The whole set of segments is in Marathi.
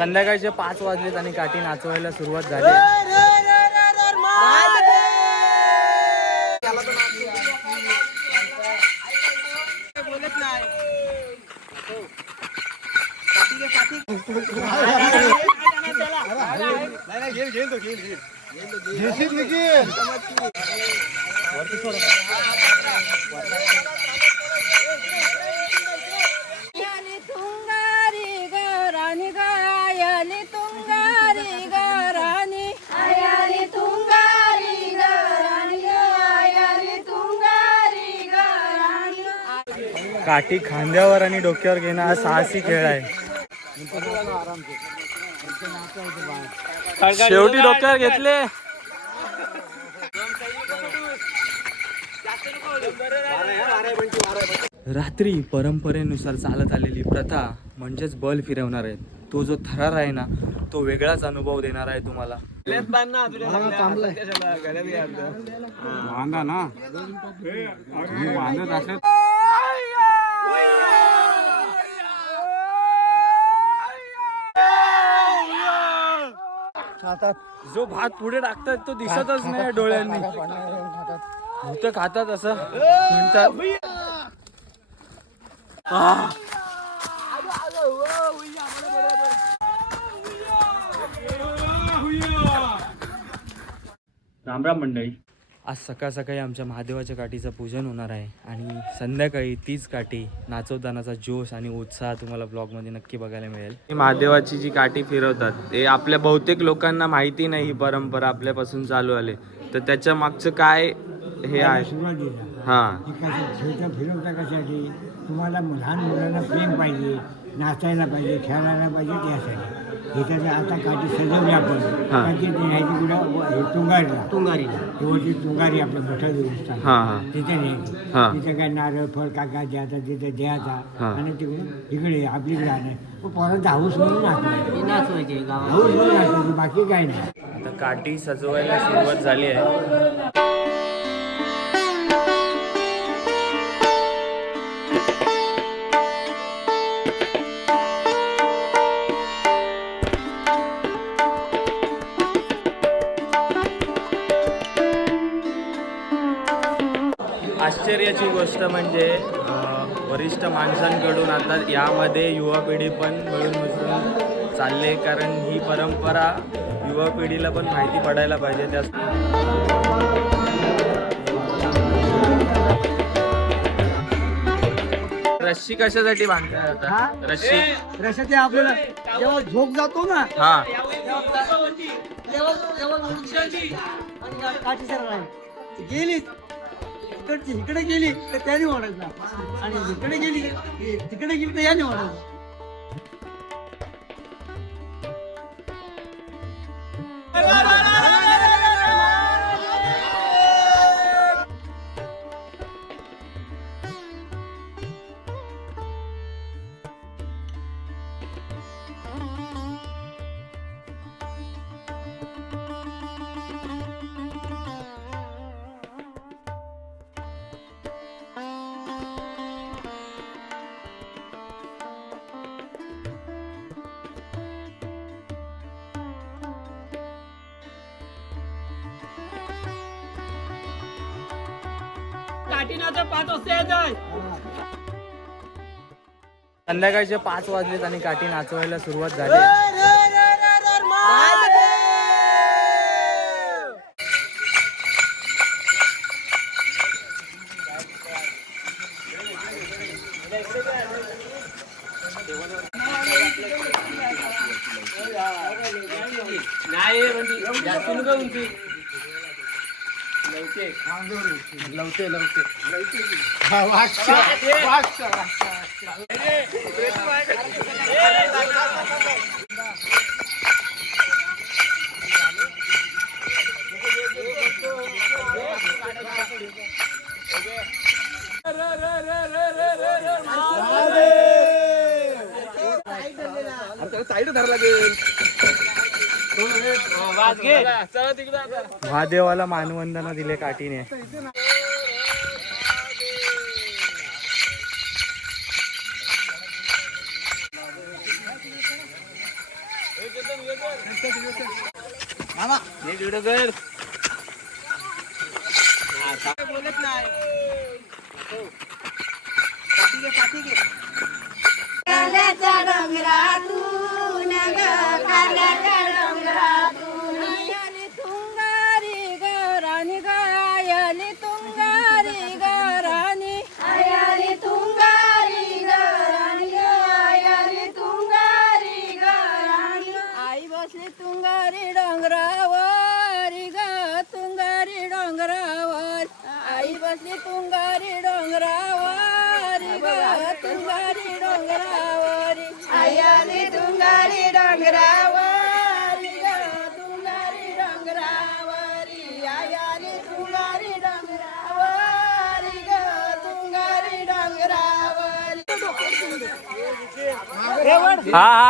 संध्याकाळचे 5 वाजलेत आणि काठी नाचवायला सुरुवात झाली. काठी खांद्यावर आणि डोक्यावर घेणं हा साहसी खेळ आहे. शेवटी डोक्यावर घेतले. रात्री परंपरेनुसार चालत आलेली प्रथा म्हणजेच बल फिरवणार आहे. तो जो थरार आहे ना, तो वेगळाच अनुभव देणार आहे तुम्हाला. जो भात पुढे टाकतात तो दिसतच नाही डोळ्यांनी. भूत खातात असं म्हणतात. राम राम मंडळी. आज सकाळ सकाळी आमच्या महादेवाच्या काठीचं पूजन होणार आहे आणि संध्याकाळी तीच काठी नाचवतानाचा जोश आणि उत्साह तुम्हाला ब्लॉगमध्ये नक्की बघायला मिळेल. महादेवाची जी काठी फिरवतात ते आपल्या बहुतेक लोकांना माहिती नाही. ही परंपरा आपल्यापासून चालू आली, तर त्याच्या मागचं काय हे आहे. फिरवता कशासाठी? तुम्हाला लहान मुलांना प्रेम पाहिजे, नाचायला पाहिजे, खेळायला पाहिजे, त्यासाठी त्याच्या आता काठी सजवली आपण. तुंगारीला शेवटची तुंगारी आपलं मोठं देवस्थान तिथे न्यायची. तिथे काय नारळ फळ काका द्यायचा, तिथे द्यायचा आणि तिकडून इकडे आपलीकडे आणा. परत हाऊस म्हणून नाचवायचे, हाऊस म्हणून नाचवायचे, बाकी काही नाही. आता काठी सजवायला सुरुवात झाली आहे. आश्चर्याची गोष्ट म्हणजे वरिष्ठ माणसांकडून आता यामध्ये युवा पिढी पण मिळून मिसळून चालले, कारण ही परंपरा युवा पिढीला पण माहिती पडायला पाहिजे. त्या रस्सी कशासाठी बांधल्या जातात? रस्सी आपल्याला जेव्हा झोप जातो ना, काठी सर गेली इकडे गेली तर त्याने ओढायचा आणि इकडे गेली तिकडे गेली तर याने ओढायचा. संध्याकाळचे 5 वाजलेत आणि काठी नाचवायला सुरुवात झाली. महादेवाला मानवंदना दिले काठीने. कारल्याच्या डोंगरातून ग कारल्याच्या डोंगरातून आयाली तुंगारी गराणी गायली तुंगारी गराणी आयाली तुंगारी गराणी आयाली तुंगारी गराणी आई बसली तुंगारी डोंगरावर ग तुंगारी डोंगरावर आई बसली तुंगारी डोंगरावर ग तुंगारी डोंगरावर आयाली तुंगारी डोंगरावर ग तुंगारी डोंगरावर आयाली तुंगारी डोंगरावर ग तुंगारी डोंगरावर हा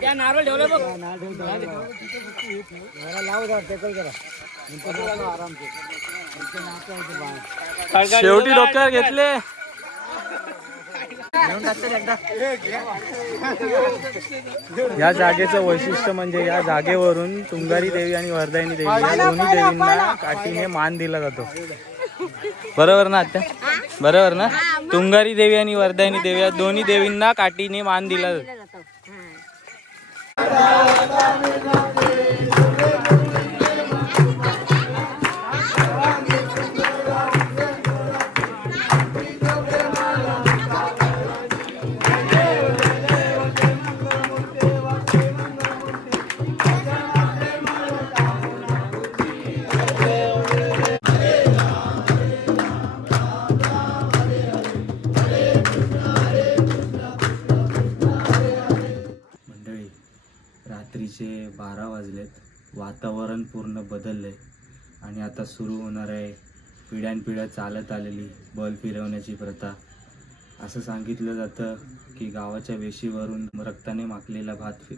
त्या नारळ ठेवलं बघ. शेवटी डोक्यावर घेतले. या जागेचं वैशिष्ट्य म्हणजे या जागेवरून तुंगारी देवी आणि वरदायनी देवी या दोन्ही देवींना काठीने मान दिला जातो. बरोबर ना आत्या? बरोबर ना? तुंगारी देवी आणि वरदायनी देवी या दोन्ही देवींना काठीने मान दिला जातो. मंडळी, रात्रीचे 12 वाजलेत. वातावरण पूर्ण बदललंय आणि आता सुरू होणार आहे पिढ्यानपिढ्या चालत आलेली बल फिरवण्याची प्रथा. असं सांगितलं जातं की गावाच्या वेशीवरून रक्ताने माखलेला भात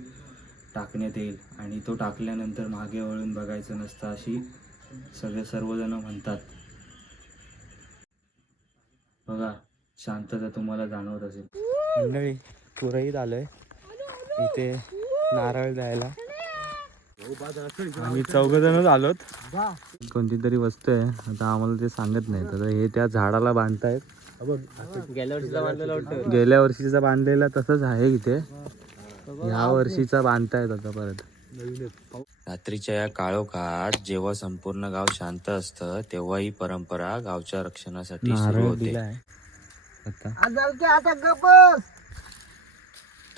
टाकण्यात येईल आणि तो टाकल्यानंतर मागे वळून बघायचं नसतं अशी सर्वजण म्हणतात. बघा, शांतता तुम्हाला जाणवत असेल. मंडळी, पुरहीत आलोय इथे नारळ द्यायला. आम्ही 4 जणच आलोत. कोणती तरी वस्तू आहे, आता आम्हाला ते सांगत नाही. तर हे त्या झाडाला बांधतायत. गेल्या वर्षीचा बांधलेला तसंच आहे इथे. ह्या वर्षीचा बांधतायत आता परत. रात्रीच्या या काळोखात जेव्हा संपूर्ण गाव शांत असतं तेव्हा ही परंपरा गावच्या रक्षणासाठी सुरू होते.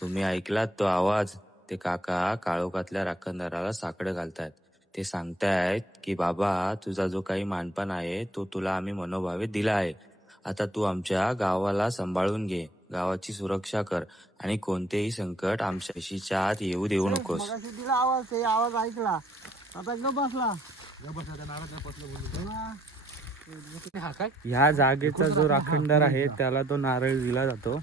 तुम्ही ऐकलात तो आवाज? ते काका काळोखातल्या राखणदाराला साकडं घालतायत. ते सांगतायत की बाबा, तुझा जो काही मानपान आहे तो तुला आम्ही मनोभावे दिला आहे. आता तू आमच्या गावाला सांभाळून घे, गावाची सुरक्षा कर आणि कोणतेही संकट आमच्या वेशीच्या आत येऊ देऊ नकोस. आवाज ऐकला आता ग बसला. ह्या जागेचा जो राखणदार आहे त्याला तो नारळ दिला जातो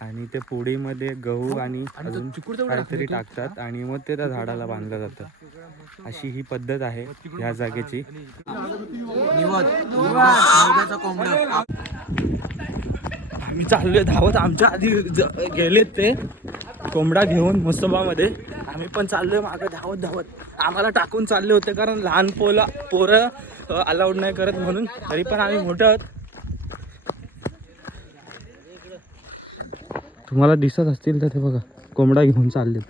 आणि ते पोळीमध्ये गहू आणि अजून काहीतरी टाकतात आणि मग ते त्या झाडाला बांधलं जातं. अशी ही पद्धत आहे ह्या जागेची. आम्ही चाललोय धावत. आमच्या आधी गेलेत ते कोंबडा घेऊन मसोबामध्ये. आम्ही पण चाललोय मागं धावत धावत. आम्हाला टाकून चालले होते कारण लहान पोरं अलाउड नाही करत म्हणून. तरी पण आम्ही मोठं आहोत. तुम्हाला दिसत असतील तर ते बघा, कोंबडा घेऊन चाललेत.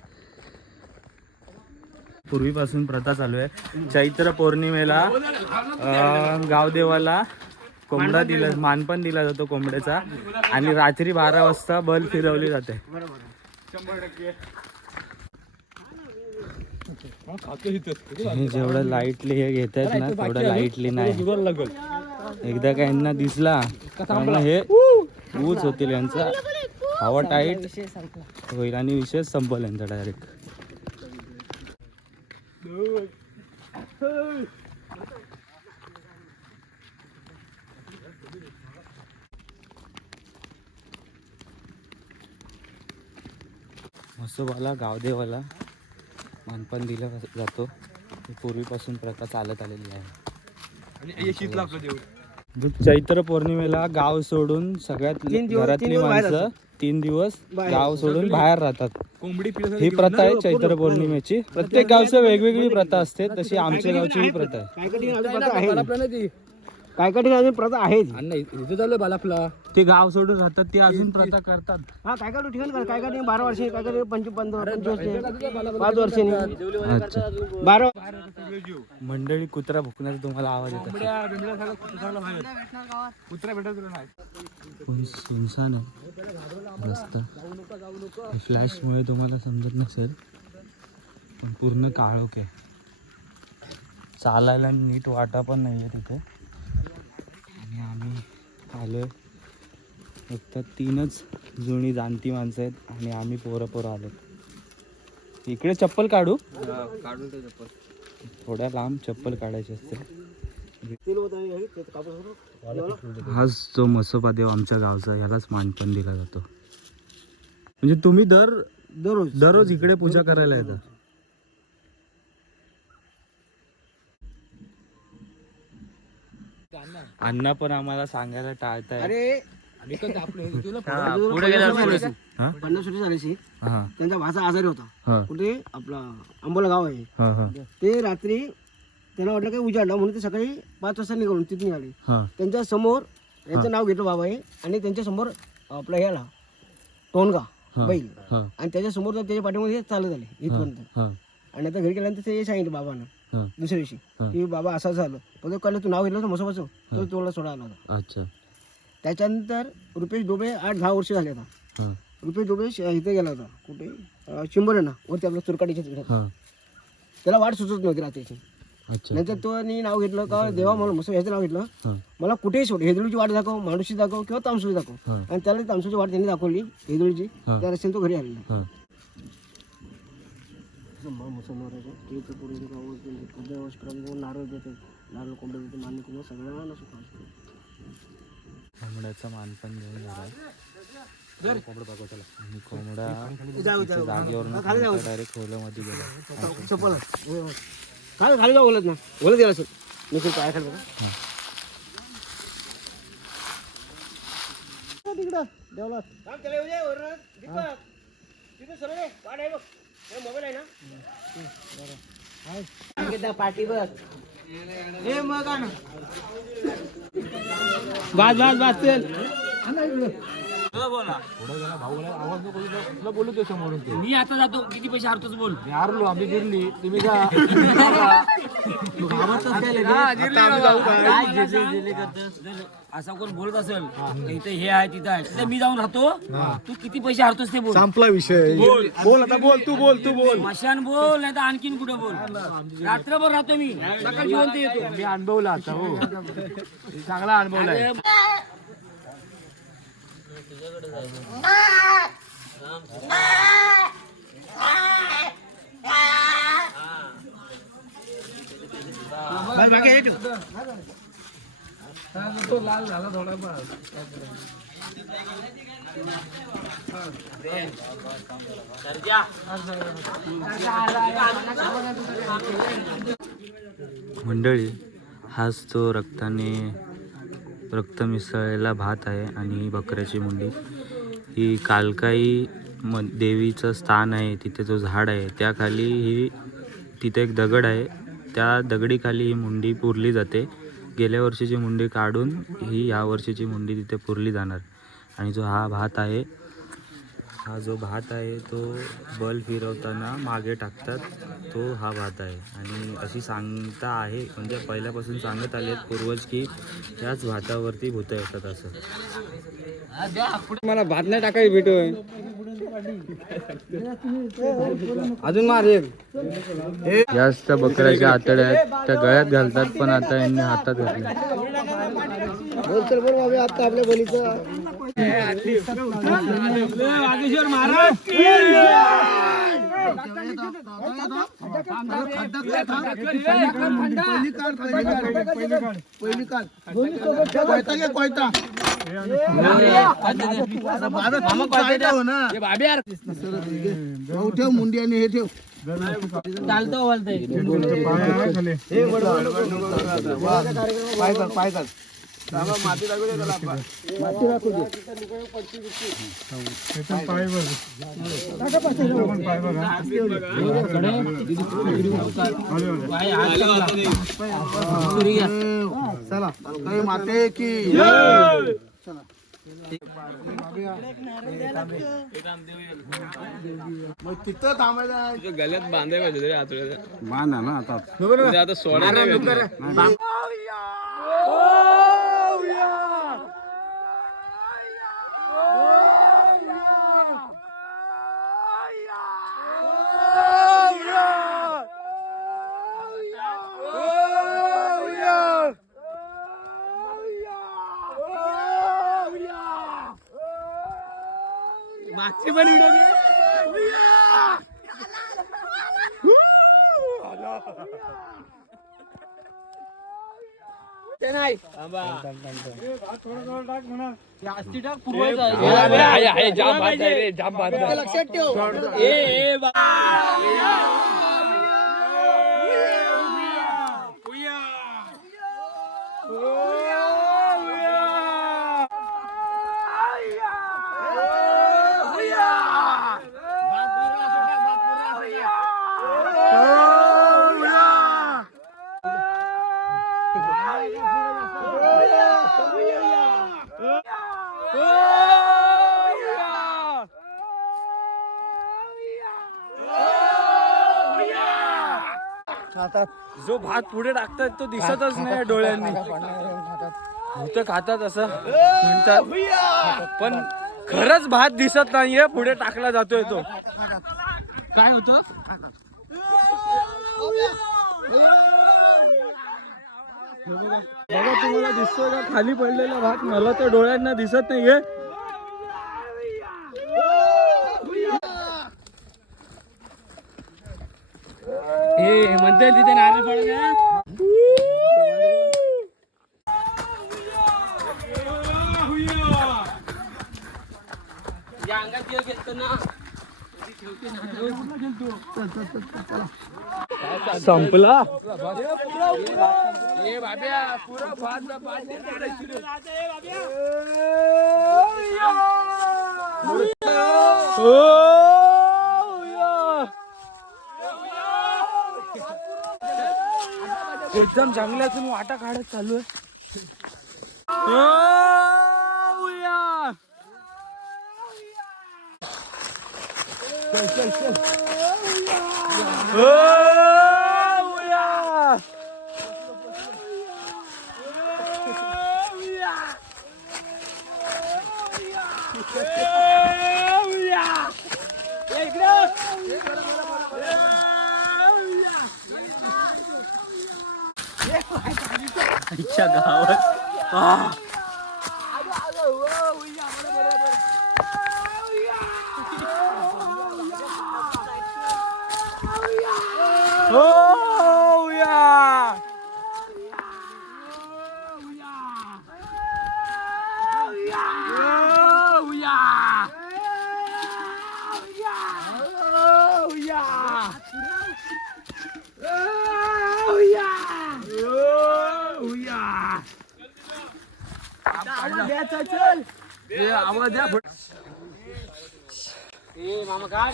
पूर्वीपासून प्रथा चालू आहे. चैत्र पौर्णिमेला गावदेवाला कोंबडा दिला, मानपण दिला जातो कोंबड्याचा आणि रात्री 12 वाजता बल फिरवली जाते. हे जेवढं लाईटली हे घेत आहेत ना तेवढं लाईटली नाही. एकदा का यांना दिसला तर हे ऊच होतील. यांचा हवा टाईट होईल आणि विषय संपल यांचा डायरेक्ट. मसोबाला गावदेवाला मानपान दिला जातो. पूर्वीपासून प्रथा चालत आलेली आहे. चैत्र पौर्णिमेला गाव सोडून सगळ्यात घरातली माणसं 3 दिवस गाव सोडून बाहेर राहतात. ही प्रथा आहे चैत्र पौर्णिमेची. प्रत्येक गावचं वेगवेगळी प्रथा असते, तशी आमच्या गावची ही प्रथा आहे. काय काय ठिकाणी अजून प्रथा आहे इथे चालू बालापला ते गाव सोडून राहतात, ते अजून प्रथा करतात. हा काय काय ठिकाणी काय काय 12 वर्षे काय काय 25 5 वर्षांनी अच्छा 12 मंडळी कुत्रा भुकण्याचा तुम्हाला आवाज येतो. पण सुनसान आहे रस्ता. फ्लॅशमुळे तुम्हाला समजत नसेल, पण पूर्ण काळोख आहे. चालायला नीट वाटा पण नाही आहे तिथे. आणि आम्ही आलो फक्त 3च जुनी जाणती माणसं आहेत आणि आम्ही पोरं आलो. इकडे चप्पल काढू, थोड्या लांब चप्पल काढायची असते. हाच जो मसोबा देव आमच्या गावचा, ह्यालाच मानपण दिला जातो. म्हणजे तुम्ही दररोज इकडे पूजा करायला येता. अण्णा पण आम्हाला सांगायला टाळताय. अरे पुढे गेल्यावर 50 वर्ष झाली. हा त्यांचा भाचा आजारी होता. हा कुठे आपला अंबोला गाव आहे. हा हा ते रात्री त्यांना वाटलं काही उजाडलं म्हणून ते सकाळी 5 वाजता निघून तिथे निघाले. हा त्यांच्या समोर याचं नाव घेतलं बाबा आहे आणि त्यांच्या समोर आपला ह्याला टोनगा बैल हा आणि त्याच्या समोर त्याच्या पाठीमध्ये चालत आले इथपर्यंत. हा आणि आता घरी गेल्यानंतर ते सांगितलं बाबांना हा दुसऱ्या दिवशी की बाबा असं झालं. पण कळलं तू नाव घेतलं मसोबाचं, तो तुला सोडा आला होता. अच्छा त्याच्यानंतर रुपेश डोबे 8-10 वर्ष झाले आता. हा रुपेश डोबे इथे गेला होता कुठे चिंबोरे ना वरती आपल्या तुरकाडीच्या तिकडे. हा त्याला वाट सुचत नव्हती रात्रीची. अच्छा नंतर तो नाव घेतलं का देवा मला मसोबा ह्याचं नाव घेतलं. हा मला कुठेही सोड, हेदुळीची वाट दाखव, माणूशी दाखव किंवा तामसुची दाखव. हा आणि त्याला तामसूची वाट त्यांनी दाखवली हेदुळीची. हा. त्या रस्त्याने तो घरी आलेला. हा नारळ देते, नारळ कोंबडे देते, मान्य कुंभ सगळ्यांना सुख असतो. कोंबड्याचा मानपण घेऊन झाला. आणि कोंबडा जागेवर डायरेक्ट खोल्यामध्ये गेला. चप्पल काय खाली जाऊ बोलत ना, बोलत गेला सर मी खूप काय खाल्लं तिकडं देवला मोबाईल आहे ना पार्टी बघ. हे मग वाज चल. मी आता जातो. किती पैसे हारतोच बोल. हारलो आम्ही गिरली तुम्ही का असा कोण बोलत असेल इथे हे आहे तिथं आहे, तिथे मी जाऊन राहतो. तू किती पैसे हारतोस ते बोल. संपला विषय. बोल आता, बोल तू बोल. मशान बोल, नाही तर आणखीन कुठे बोल. रात्रभर राहतो मी, सकाळी जिवंत येतो. मी अनुभवला आता. हो चांगला अनुभव आहे. लाल झाला थोडा. मंडळी, हाच तो रक्त मिसळलेला भात आहे आणि बकऱ्याची मुंडी. ही कालकाई देवीचं स्थान आहे. तिथे जो झाड आहे त्याखाली तिथे एक दगड आहे. त्या दगडीखाली ही मुंडी पुरली जाते. गेल्या वर्षीची मुंडी काढून ही ह्या वर्षीची मुंडी तिथे पुरली जाणार. आणि जो भात आहे, हा जो भात आहे तो बल फिरवताना मागे टाकतात, तो हा भात आहे. आणि अशी सांगता आहे, म्हणजे पहिल्यापासून सांगत आले आहेत पूर्वज की याच भातावरती भूतं येतात असं. मला भात नाही टाकाय भेटोय अजून मारेल. जास्त बकऱ्याच्या आतड्या आहेत, त्या गळ्यात घालतात, पण आता यांनी हातात घातल्या. बोल बाबा आता आपल्या बलीचं महाराज ठेव मुंडी आणि हे ठेव चालतो बोलतोय. पाय काढ माती लागू दे त्याला आपण. चला काही माते की मग तिथं थांबायचं गल्यात बांधाय पाहिजे तरी आतड्यात बांधा ना आता सोडा नाही. मागची पण लक्षात ठेव. आता जो भात पुढे टाकतात तो दिसतच नाही डोळ्यांनी. भूत खातात असं म्हणतात पण खरंच भात दिसत नाहीये पुढे टाकला जातोय तो. काय होतं बघा तुम्हाला दिसतोय का खाली पडलेला भात? मला तर डोळ्यांना दिसत नाहीये. हे म्हणते तिथे नारळ पडलं अंगात घेतो ना. संपला. एकदम जंगलातून वाटा काढत चालू आहे. आईच्या गावात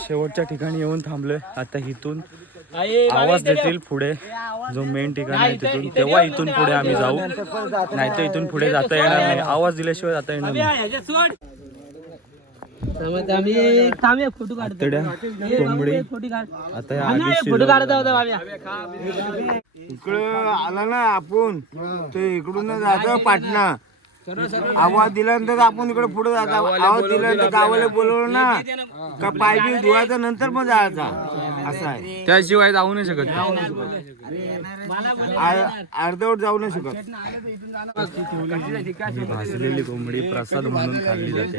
शेवटच्या ठिकाणी येऊन थांबलोय. आता इथून आवाज देतील पुढे जो मेन ठिकाण आहे तिथून, तेव्हा इथून पुढे आम्ही जाऊ. नाही तर इथून पुढे जाता येणार नाही. आवाज दिल्याशिवाय जाता येणार नाही. कोंबडी आता इकडं आला ना आपण ते इकडून जायचं पाटणा. आवाज दिल्यानंतर आपण इकडे पुढे जायचा. आवाज दिल्यानंतर गावाला बोलवलं ना का पाय बी धुवायचा नंतर मग जायचा. असं आहे. त्याशिवाय जाऊ नाही शकत. अर्धवट जाऊ नाही शकत. ही भाजलेली कोंबडी प्रसाद म्हणून खाल्ली जाते.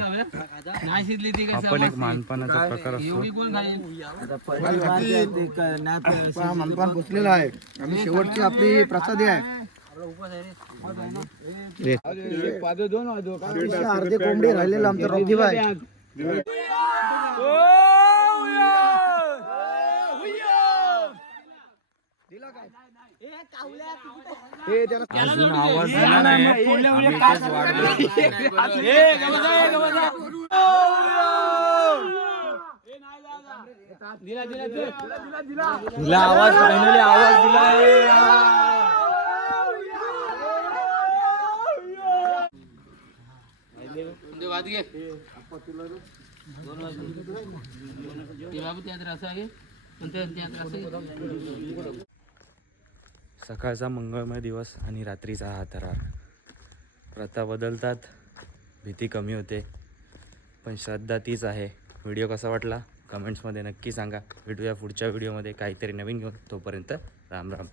आपण एक मानपानाचा प्रकार असतो. मानपान पोचलेला आहे आणि शेवटची आपली प्रसादी आहे. अर्धे कोंबडी राहिलेला आमचा रोगीबाई. दिला काय अजून आवाज दिला नाही आम्ही इथेच वाट बघत बसलोय. तुला आवाज फायनली आवाज दिला. सकाळचा मंगळमय दिवस आणि रात्रीचा हा थरार. प्रथा बदलतात, भीती कमी होते, पण श्रद्धा तीच आहे. व्हिडिओ कसा वाटला कमेंट्समध्ये नक्की सांगा. भेटूया पुढच्या व्हिडिओमध्ये काहीतरी नवीन घेऊन. तोपर्यंत राम राम.